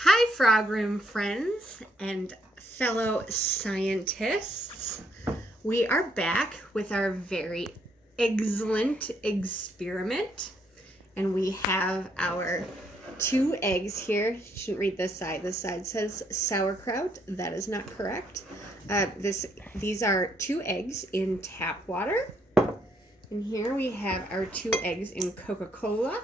Hi, Frog Room friends and fellow scientists. We are back with our very excellent experiment. And we have our 2 eggs here. You shouldn't read this side. This side says sauerkraut. That is not correct. These are 2 eggs in tap water. And here we have our 2 eggs in Coca-Cola.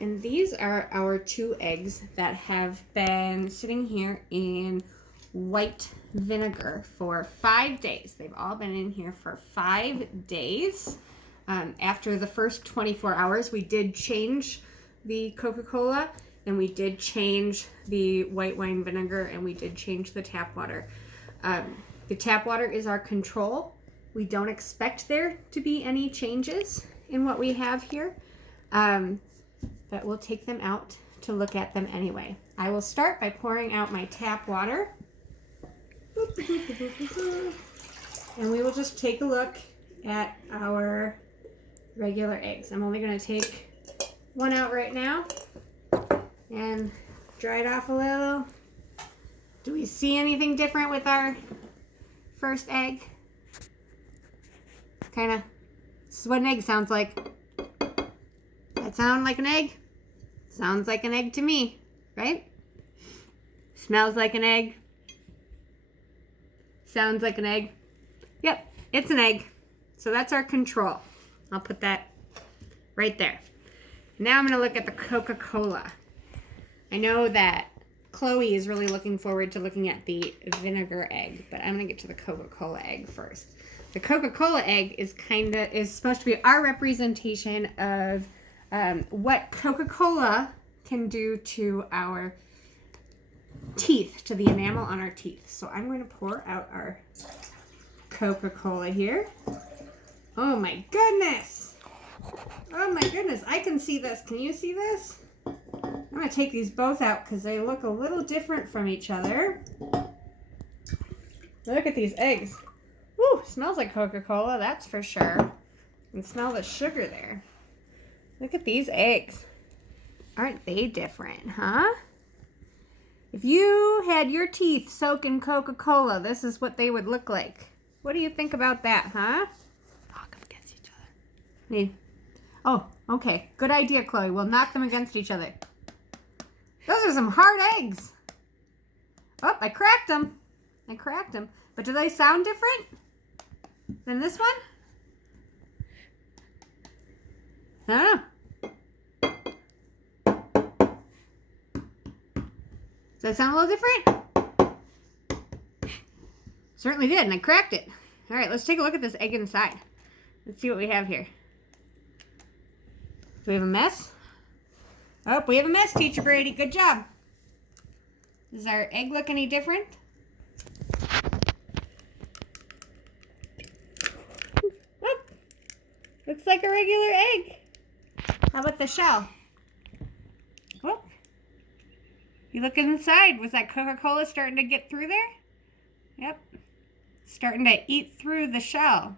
And these are our 2 eggs that have been sitting here in white vinegar for 5 days. They've all been in here for 5 days. After the first 24 hours, we did change the Coca-Cola, and we did change the white wine vinegar, and we did change the tap water. The tap water is our control. We don't expect there to be any changes in what we have here. But we'll take them out to look at them anyway. I will start by pouring out my tap water. And we will just take a look at our regular eggs. I'm only going to take one out right now and dry it off a little. Do we see anything different with our first egg? This is what an egg sounds like. That sound like an egg? Sounds like an egg to me, right? Smells like an egg. Sounds like an egg. Yep, it's an egg. So that's our control. I'll put that right there. Now I'm going to look at the Coca-Cola. I know that Chloe is really looking forward to looking at the vinegar egg, but I'm going to get to the Coca-Cola egg first. The Coca-Cola egg is supposed to be our representation of what Coca-Cola can do to our teeth, to the enamel on our teeth. So I'm going to pour out our Coca-Cola here. Oh my goodness! Oh my goodness, I can see this. Can you see this? I'm going to take these both out because they look a little different from each other. Look at these eggs. Woo, smells like Coca-Cola, that's for sure. You can smell the sugar there. Look at these eggs. Aren't they different, huh? If you had your teeth soaked in Coca-Cola, this is what they would look like. What do you think about that, huh? Knock them against each other. Oh, okay. Good idea, Chloe. We'll knock them against each other. Those are some hard eggs. Oh, I cracked them. But do they sound different than this one? I don't know. Does that sound a little different? Certainly did, and I cracked it. All right, let's take a look at this egg inside. Let's see what we have here. Do we have a mess? Oh, we have a mess, Teacher Brady. Good job. Does our egg look any different? Oh, looks like a regular egg. How about the shell? Oh, you look inside. Was that Coca-Cola starting to get through there? Yep. Starting to eat through the shell.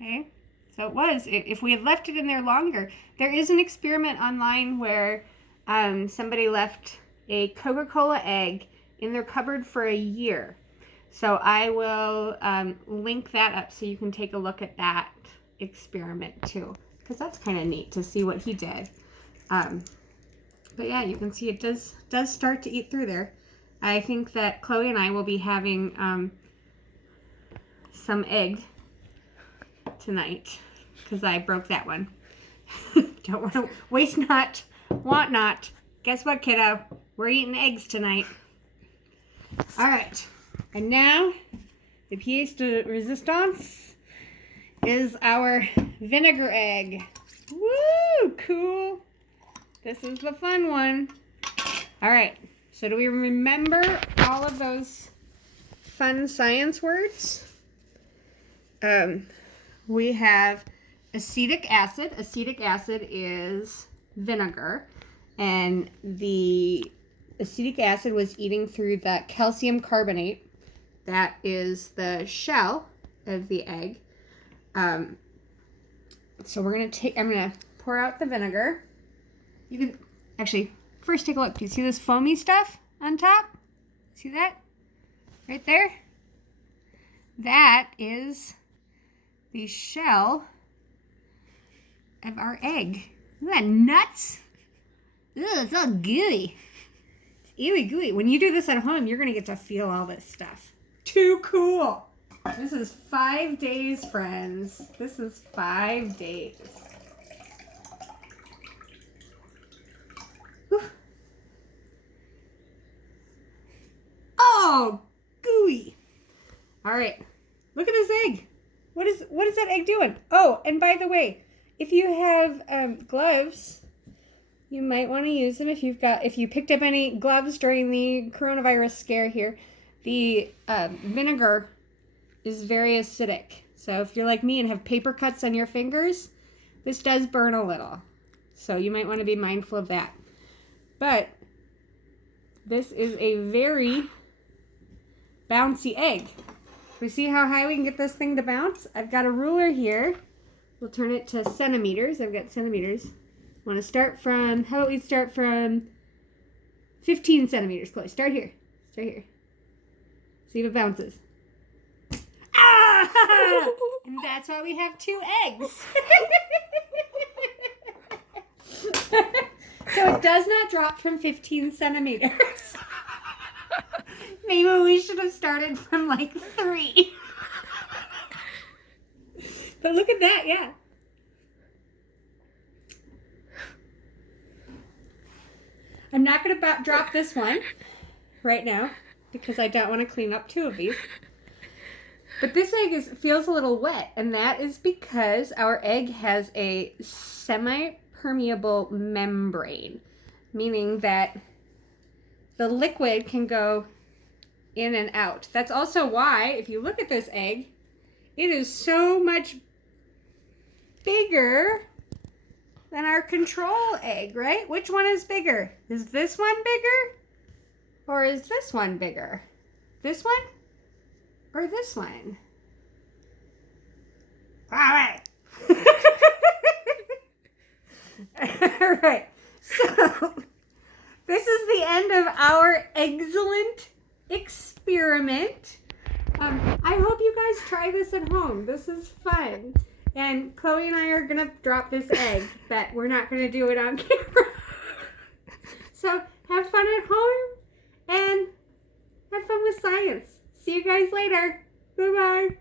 Okay. So it was. If we had left it in there longer, there is an experiment online where somebody left a Coca-Cola egg in their cupboard for a year. So I will link that up so you can take a look at that experiment too, because that's kind of neat to see what he did. But yeah, you can see it does start to eat through there. I think that Chloe and I will be having some egg tonight because I broke that one. Don't want to waste not, want not. Guess what, kiddo? We're eating eggs tonight. All right. And now the pièce de résistance is our vinegar egg. Woo! Cool. This is the fun one. All right. So do we remember all of those fun science words? We have acetic acid. Acetic acid is vinegar. And the acetic acid was eating through that calcium carbonate. That is the shell of the egg. So I'm going to pour out the vinegar. You can actually First, take a look. Do you see this foamy stuff on top? See that? Right there? That is the shell of our egg. Isn't that nuts? Ugh, it's all gooey. It's ewy gooey. When you do this at home, you're going to get to feel all this stuff. Too cool. This is 5 days, friends. This is 5 days. Whew. Oh, gooey. All right. Look at this egg. What is that egg doing? Oh, and by the way, if you have gloves, you might want to use them if you picked up any gloves during the coronavirus scare here. The vinegar is very acidic. So if you're like me and have paper cuts on your fingers, this does burn a little. So you might want to be mindful of that. But this is a very bouncy egg. We see how high we can get this thing to bounce? I've got a ruler here. We'll turn it to centimeters. I've got centimeters. Want to start from, how about we start from 15 centimeters, Chloe. Start here. Start here. See if it bounces. Ah! And that's why we have 2 eggs. So it does not drop from 15 centimeters. Maybe we should have started from like 3. But look at that, yeah. I'm not going to drop this one right now because I don't want to clean up 2 of these. But this egg feels a little wet, and that is because our egg has a semi-permeable membrane, meaning that the liquid can go in and out. That's also why, if you look at this egg, it is so much bigger than our control egg, right? Which one is bigger? Is this one bigger? Or is this one bigger? This one? Or this one? All right. All right. So, this is the end of our Eggscellent experiment. I hope you guys try this at home. This is fun. And Chloe and I are going to drop this egg, but we're not going to do it on camera. So, have fun at home and have fun with science. See you guys later. Bye-bye.